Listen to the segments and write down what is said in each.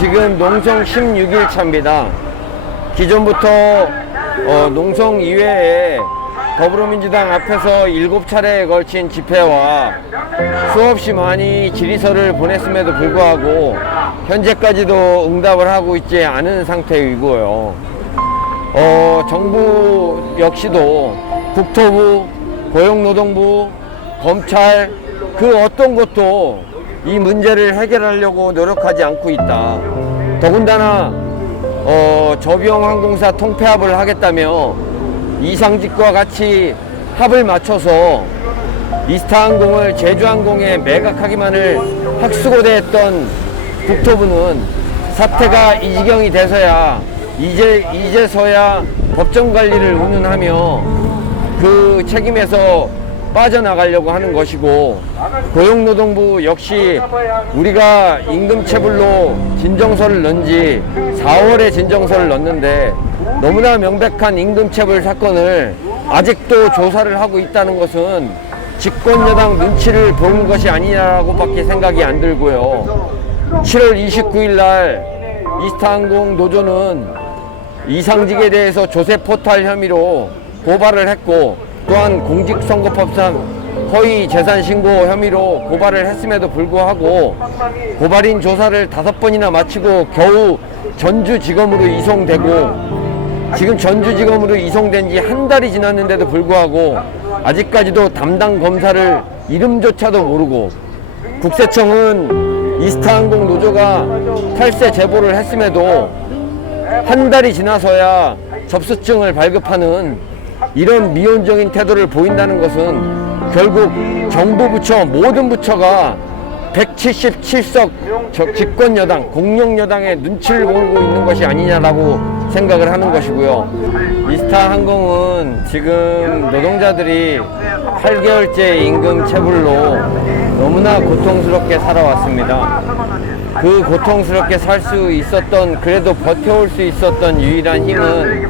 지금 농성 16일 차입니다. 기존부터 어, 농성 이외에 더불어민주당 앞에서 7차례에 걸친 집회와 수없이 많이 질의서를 보냈음에도 불구하고 현재까지도 응답을 하고 있지 않은 상태이고요. 어, 정부 역시도 국토부, 고용노동부, 검찰 그 어떤 것도 이 문제를 해결하려고 노력하지 않고 있다. 더군다나 어, 저비용 항공사 통폐합을 하겠다며 이상직과 같이 합을 맞춰서 이스타항공을 제주항공에 매각하기만을 학수고대했던 국토부는 사태가 이 지경이 돼서야 이제 이제서야 법정 관리를 운운하며 그 책임에서 빠져나가려고 하는 것이고 고용노동부 역시 우리가 임금 체불로 진정서를 넣은 지 4월에 진정서를 넣었는데 너무나 명백한 임금 체불 사건을 아직도 조사를 하고 있다는 것은 집권 여당 눈치를 보는 것이 아니냐라고밖에 생각이 안 들고요. 7월 29일 날 이스타항공 노조는 이상직에 대해서 조세 포탈 혐의로 고발을 했고 또한 공직선거법상 허위 재산 신고 혐의로 고발을 했음에도 불구하고 고발인 조사를 다섯 번이나 마치고 겨우 전주지검으로 이송되고 지금 전주지검으로 이송된 지 한 달이 지났는데도 불구하고 아직까지도 담당 검사를 이름조차도 모르고 국세청은 이스타항공 노조가 탈세 제보를 했음에도 한 달이 지나서야 접수증을 발급하는 이런 미온적인 태도를 보인다는 것은 결국 정부 부처 모든 부처가 177석 집권 여당, 공룡 여당의 눈치를 보고 있는 것이 아니냐라고 생각을 하는 것이고요. 이스타 항공은 지금 노동자들이 8개월째 임금 체불로 너무나 고통스럽게 살아왔습니다. 그 고통스럽게 살 수 있었던 그래도 버텨올 수 있었던 유일한 힘은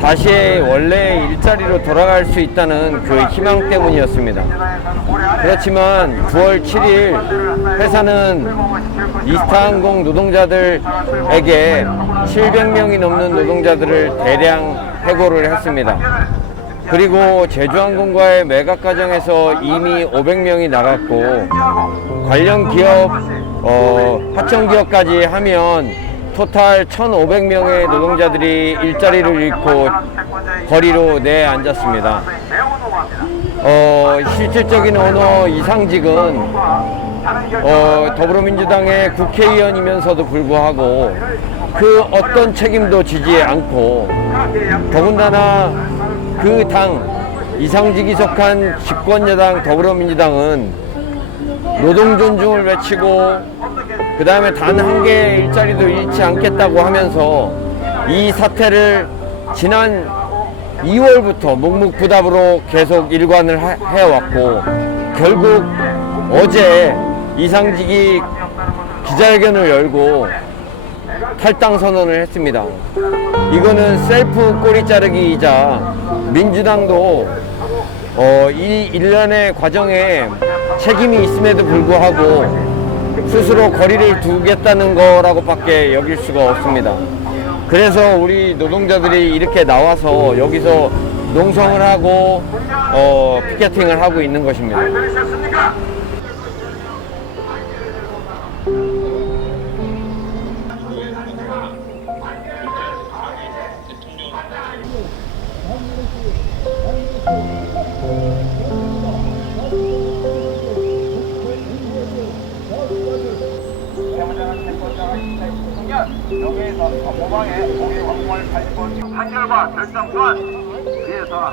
다시 원래 일자리로 돌아갈 수 있다는 그 희망 때문이었습니다. 그렇지만 9월 7일 회사는 이스타항공 노동자들에게 700명이 넘는 노동자들을 대량 해고를 했습니다. 그리고 제주항공과의 매각 과정에서 이미 500명이 나갔고 관련 기업 어, 하청 기업까지 하면 토탈 1,500명의 노동자들이 일자리를 잃고 거리로 내앉았습니다. 어, 실질적인 언어 이상직은 어, 더불어민주당의 국회의원이면서도 불구하고 그 어떤 책임도 지지 않고 더군다나 그 당 이상직이 속한 집권여당 더불어민주당은 노동 존중을 외치고 그 다음에 단 한 개의 일자리도 잃지 않겠다고 하면서 이 사태를 지난 2월부터 묵묵부답으로 계속 일관을 하- 해왔고 결국 어제 이상직이 기자회견을 열고 탈당 선언을 했습니다. 이거는 셀프 꼬리 자르기이자 민주당도 어, 이 일련의 과정에 책임이 있음에도 불구하고 스스로 거리를 두겠다는 거라고 밖에 여길 수가 없습니다. 그래서 우리 노동자들이 이렇게 나와서 여기서 농성을 하고 어, 피켓팅을 하고 있는 것입니다. 여기에서 모방에 고기 왕월 80번 판결과 결정 또한 위에서